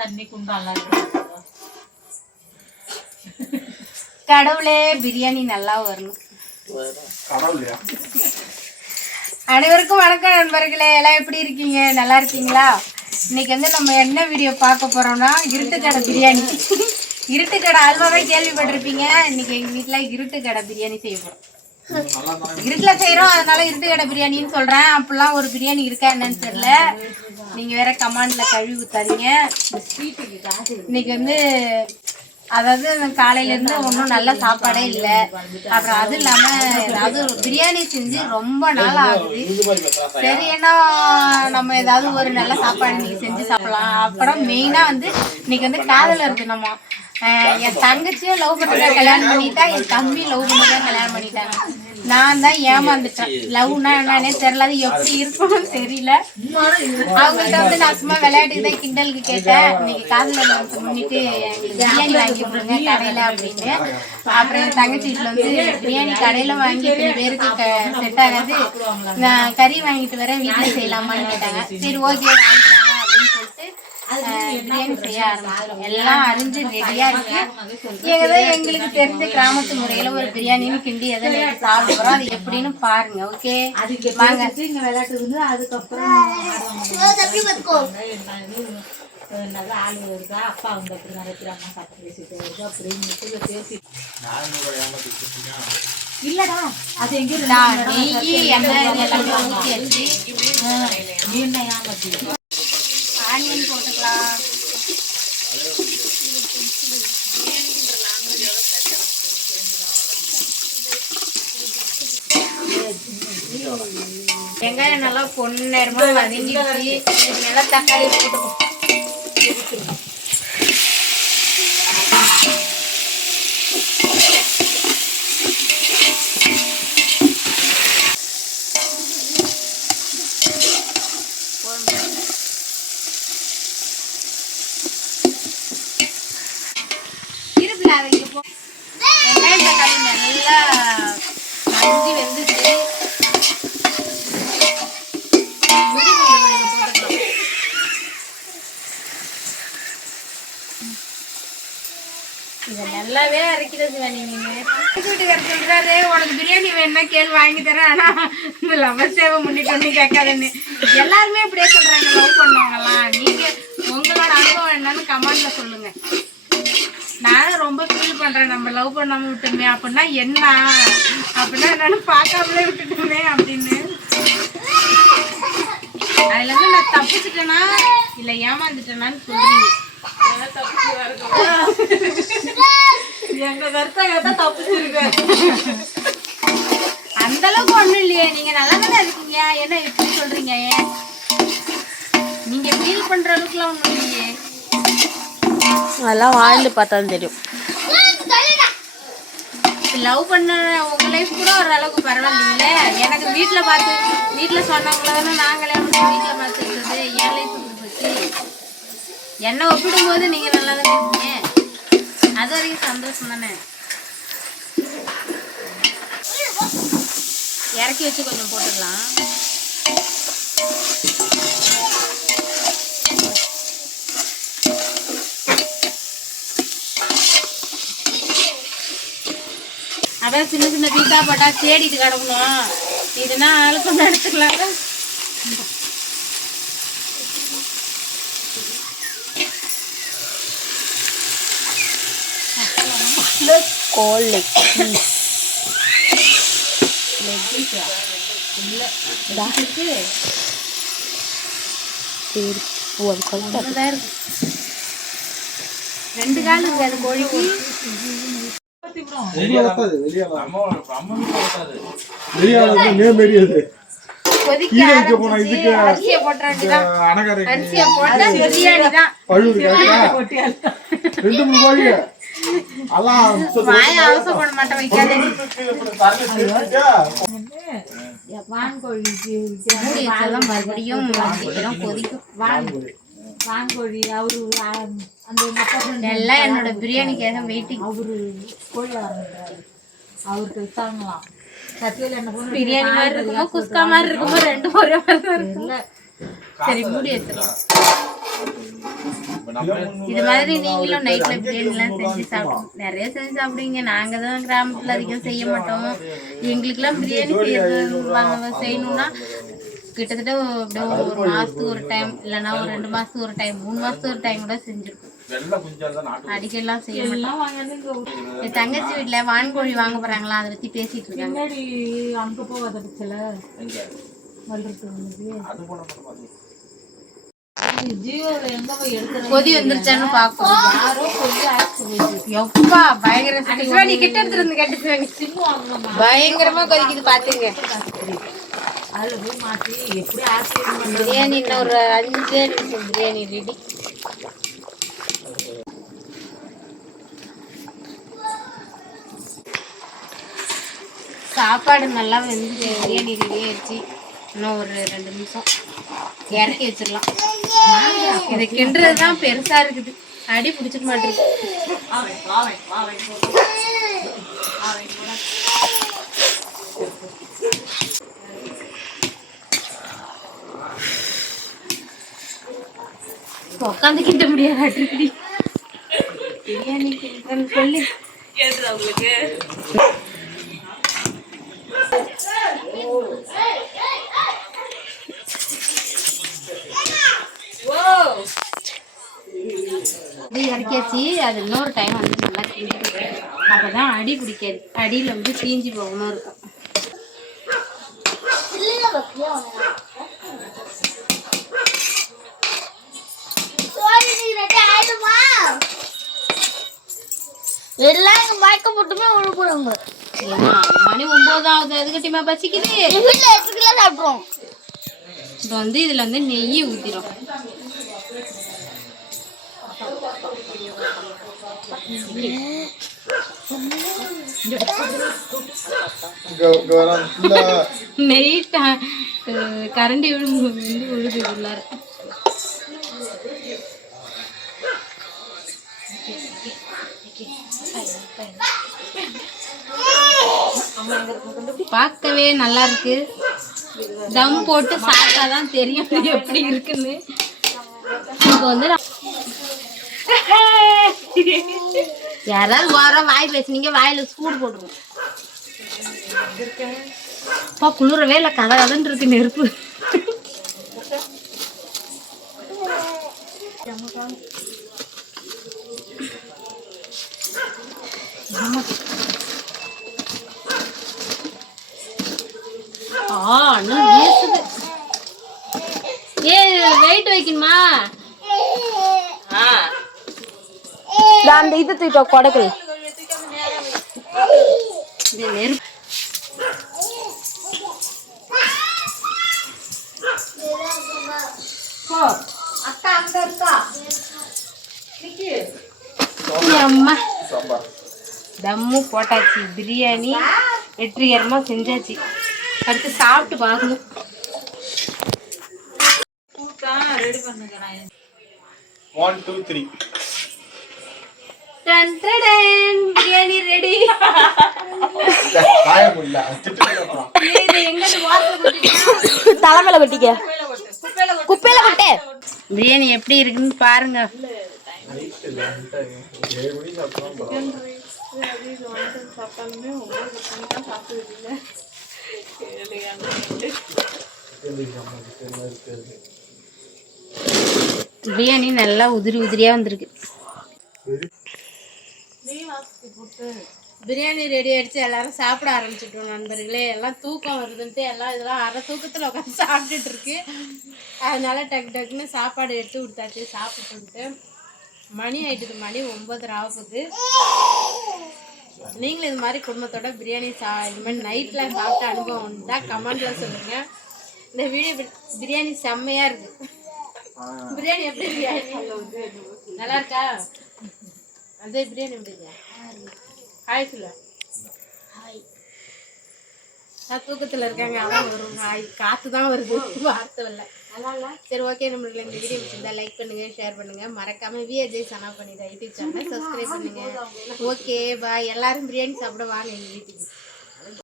தண்ணி குண்டாலாம் கடவுளே பிரியாணி நல்லா வரணும். அனைவருக்கும் வணக்கம் நண்பர்களே, எல்லாம் எப்படி இருக்கீங்க? நல்லா இருக்கீங்களா? இன்னைக்கு வந்து நம்ம என்ன வீடியோ பார்க்க போறோம்னா இருட்டுக்கடை பிரியாணி. இருட்டுக்கடை அல்வாவே கேள்விப்பட்டிருப்பீங்க. இன்னைக்கு எங்க வீட்டுல இருட்டுக்கடை பிரியாணி செய்ய போறோம். இருட்டுல செய்யறோம், அதனால இருட்டுக்கடை பிரியாணின்னு சொல்றேன். அப்படிலாம் ஒரு பிரியாணி இருக்கா என்னன்னு தெரியல. நீங்க வேற கமாண்ட்ல கழுவி ஊத்தாதீங்க. இன்னைக்கு வந்து அதாவது காலையில இருந்து ஒன்றும் நல்ல சாப்பாடே இல்லை. அப்புறம் அது இல்லாம ஏதாவது ஒரு பிரியாணி செஞ்சு ரொம்ப நாள் ஆகுது. சரி, ஏன்னா நம்ம ஏதாவது ஒரு நல்ல சாப்பாடு இன்னைக்கு செஞ்சு சாப்பிடலாம். அப்புறம் மெயினா வந்து இன்னைக்கு வந்து காதல இருக்கு. நம்ம என் தங்கச்சியும் லவ் பண்ணிதான் கல்யாணம் பண்ணிட்டா, என் தம்பி லவ் பண்ணிதான் கல்யாணம் பண்ணிட்டாங்க. நான் தான் ஏமாந்துட்டேன். லவ்னா என்னன்னே தெரியல, அது எப்படி இருக்கணும்னு தெரியல. அவங்கள்ட்ட வந்து நான் சும்மா விளையாட்டுக்கு தான் கிண்டலுக்கு கேட்டேன், இன்னைக்கு காதல முன்னிட்டு பிரியாணி வாங்கி விடுங்க கடையில அப்படின்னு. அப்புறம் என் தங்கச்சி வீட்டுல வந்து பிரியாணி கடையில வாங்கி கொஞ்சம் பேருக்கு செட் ஆகாது, நான் கறி வாங்கிட்டு வரேன் வீட்டுல செய்யலாமான்னு கேட்டாங்க. சரி ஓகே வாங்கிக்கலாங்க அப்படின்னு சொல்லிட்டு பிரியாணி செய்ய ஆரம்பிச்சோம். எல்லாம் அரிஞ்சு ரெடியா இருக்கு. எங்களுக்கு தெரிஞ்ச கிராமத்து முறையில ஒரு பிரியாணின்னு கிண்டி எதை சாப்பிட போறோம், அது எப்படின்னு பாருங்க. ஓகே வாங்க. இங்க விளையாட்டு வந்து அதுக்கப்புறம் நல்லா ஆளு இருக்கா, அப்பா வந்து அப்படி நிறைய அம்மா சாப்பிட்டு பேசிட்டு வருது அப்படின்னு பேசி இல்லடா அது எங்க நெய் எண்ணெய் எல்லாம் ஊற்றியாச்சு. எண்ணெய் ஏமாத்தி ஆனியன் போட்டுக்கலாம். வெங்காயம் நல்லா பொன்னேரமா வதங்கிடுச்சு. நல்லா தக்காளி போட்டுக்கோ. வெங்காயம் தக்காளி நல்லா மஞ்சள் வெந்துச்சு. இதை நல்லாவே அரைக்கிறது நீங்க. வீட்டுக்காரர் சொல்றாரு, உனக்கு பிரியாணி வேணும்னா கேள்வி வாங்கி தரேன், ஆனா இந்த லவர் சேவை முன்னிட்டு வந்து கேட்காதுன்னு. எல்லாருமே இப்படியே சொல்றாங்க லவ் பண்ணவங்கலாம். நீங்க உங்களோட அனுபவம் என்னன்னு கமெண்ட்ல சொல்லுங்க. நானும் ரொம்ப ஃபீல் பண்றேன், நம்ம லவ் பண்ணாம விட்டோமே அப்படின்னா என்ன, அப்படின்னா என்னன்னு பார்க்காமலே விட்டுட்டோமே அப்படின்னு. அதுல இருந்து நான் தப்பிச்சுட்டேனா இல்ல ஏமாந்துட்டேனான்னு சொல்றீங்க. எங்க கருத்தா தப்பிச்சிருக்கேன். அந்த அளவுக்கு ஒண்ணும் இல்லையே, நீங்க நல்லா தானே இருக்கீங்க, என்ன எப்படி சொல்றீங்க? நீங்க ஃபீல் பண்ற அளவுக்குலாம் ஒண்ணும் இல்லையே. அதெல்லாம் வாழ்ந்து பார்த்தா தெரியும். லவ் பண்ண உங்க லைஃப் கூட ஒரு அளவுக்கு பரவாயில்லைங்களே. எனக்கு வீட்டுல பார்த்து வீட்டுல சொன்னவங்கள தானே நாங்களே வீட்டுல பார்த்துருக்குறது. என் லைஃப் போச்சு. என்ன ஒப்பிடும் போது நீங்க நல்லா தானே இருக்கீங்க, அது வரைக்கும் சந்தோஷம் தானே. இறக்கி வச்சு கொஞ்சம் போட்டுக்கலாம். அதான் சின்ன சின்ன பீஸா போட்டா தேடிட்டு கிடக்கணும். இதுனா ஆளுக்கு ஒன்று எடுத்துக்கலாம். ரெண்டு கால் இருக்காது கோழிக்கு. மறுபடியும் வாங்கோழி அவரு எல்லாம் என்னோட பிரியாணிக்காக வெயிட்டிங். அவரு கோழி வாங்குறாரு, அவருக்கு வித்தாங்களாம். சத்தியில என்ன பிரியாணி மாதிரி இருக்குமோ குஸ்கா மாதிரி இருக்குமோ ரெண்டும் ஒரே மாதிரி தான் இருக்குல்ல. சரி மூடி எடுத்துக்கலாம். இது மாதிரி நீங்களும் நைட்ல பிரியாணிலாம் செஞ்சு சாப்பிடுங்க. நிறைய செஞ்சு சாப்பிடுவீங்க. நாங்க தான் கிராமத்துல அதிகம் செய்ய மாட்டோம். எங்களுக்குலாம் பிரியாணி செய்யணும்னா கிட்டத்தட்ட அப்படியே ஒரு மாசத்துக்கு ஒரு டைம், இல்லைன்னா ஒரு 2 மாசத்துக்கு ஒரு டைம், 3 மாசத்துக்கு ஒரு டைம் கூட செஞ்சிருக்கோம். அடிக்கெல்லாம் செய்ய மாட்டோம். என் தங்கச்சி வீட்டுல வான்கோழி வாங்க போறாங்களா, அதை பத்தி பேசிட்டு இருக்காங்க. அங்க போகாத பட்சல கொதி வந்துருச்சான்னு பாப்போம். எப்பா பயங்கர நீ கிட்ட எடுத்துருந்து கேட்டு பயங்கரமா கொதிக்குது பாத்துங்க. பிரியாணி இன்னும் ஒரு 5 நிமிஷம் பிரியாணி ரெடி. சாப்பாடு நல்லா வந்து பிரியாணி ரெடி ஆயிடுச்சு. இன்னும் ஒரு 2 நிமிஷம் இறக்கி வச்சிடலாம். இது கிண்டுறது தான் பெருசா இருக்குது. அடி பிடிச்சிக்க மாட்டேங்குது. உட்காந்து கிட்ட முடியாது. பிரியாணி கிண்டுறன்னு சொல்லி உங்களுக்கு இறக்கியாச்சு. அது இன்னொரு டைம் வந்து நல்லா கிண்டிட்டு அப்பதான் அடி பிடிக்காது. அடியில வந்து தீஞ்சு போகணும் இருக்கும். எல்லாம் மயக்க போட்டுமே உள்ள போறாங்க. மணி 9 ஆகுது. அதுக்கிட்டமா பசிக்குது. சாப்பிடுவோம். இப்போ வந்து இதுல வந்து நெய் ஊத்திரும். நெய் கரண்டி விழுது உள்ளார. பார்க்கவே நல்லா இருக்கு. தம் போட்டு சாப்பிட்டாதான் தெரியும் எப்படி இருக்குன்னு. இப்போ வந்து யாராவது வாரம் வாய் பேசுனீங்க, வாயில சூடு போட்டுருவோம். குளிரவே இல்லை, கதை கதன்னு இருக்கு நெருப்பு. வெயிட் வைக்கணுமா? அந்த இது தூக்கிட்டோ கொடைக்கு நெருப்பு. அக்கா அங்க இருக்கா. அம்மா தம்மு போட்டாச்சு. பிரியாணி வெற்றிகரமா செஞ்சாச்சு. அடுத்து சாப்பிட்டு பார்க்கணும். ரெடி பண்ணுங்க. 1 2 3 பிரியாணி ரெடி. தலைமையில கொட்டிக்க, குப்பையில கொட்டே. பிரியாணி எப்படி இருக்குன்னு பாருங்க. பிரியாணி நல்லா உதிரி உதிரியா வந்திருக்கு. பிரியாணி ரெடி ஆயிடுச்சு. எல்லாரும் சாப்பிட ஆரம்பிச்சிட்டோம் நண்பர்களே. எல்லாம் தூக்கம் வருதுன்ட்டு எல்லாம் இதெல்லாம் அரை தூக்கத்தில் உட்காந்து சாப்பிட்டுட்டு இருக்கு. அதனால டக்கு டக்குன்னு சாப்பாடு எடுத்து கொடுத்தாச்சு. சாப்பிட்டு மணி ஆயிட்டுது. மணி 9:30 ஆகுது. நீங்களும் இது மாதிரி குடும்பத்தோட பிரியாணி இது மாதிரி நைட்டில் சாப்பிட்ட அனுபவம் உண்டா கமெண்ட்ல சொல்லுங்க. இந்த வீடியோ பிரியாணி செம்மையா இருக்கு. பிரியாணி எப்படி பிரியாணி நல்லா இருக்கா? அதே பிரியாணி எப்படிங்க? ஹாய் சொல்ல. நான் தூக்கத்தில் இருக்காங்க. அதான் வரும் ஹாய். காற்று தான் வருது, வார்த்தை இல்லை. சரி ஓகே, நம்மளுக்கு இந்த வீடியோ பிடிச்சிருந்தா லைக் பண்ணுங்க, ஷேர் பண்ணுங்க. மறக்காம விஜய் சனா பண்ணிடுற யூடியூப் சேனலை சப்ஸ்கிரைப் பண்ணுங்க. Okay bye. எல்லாரும் பிரியாணி சாப்பிட வாங்க எங்கள் வீட்டுக்கு.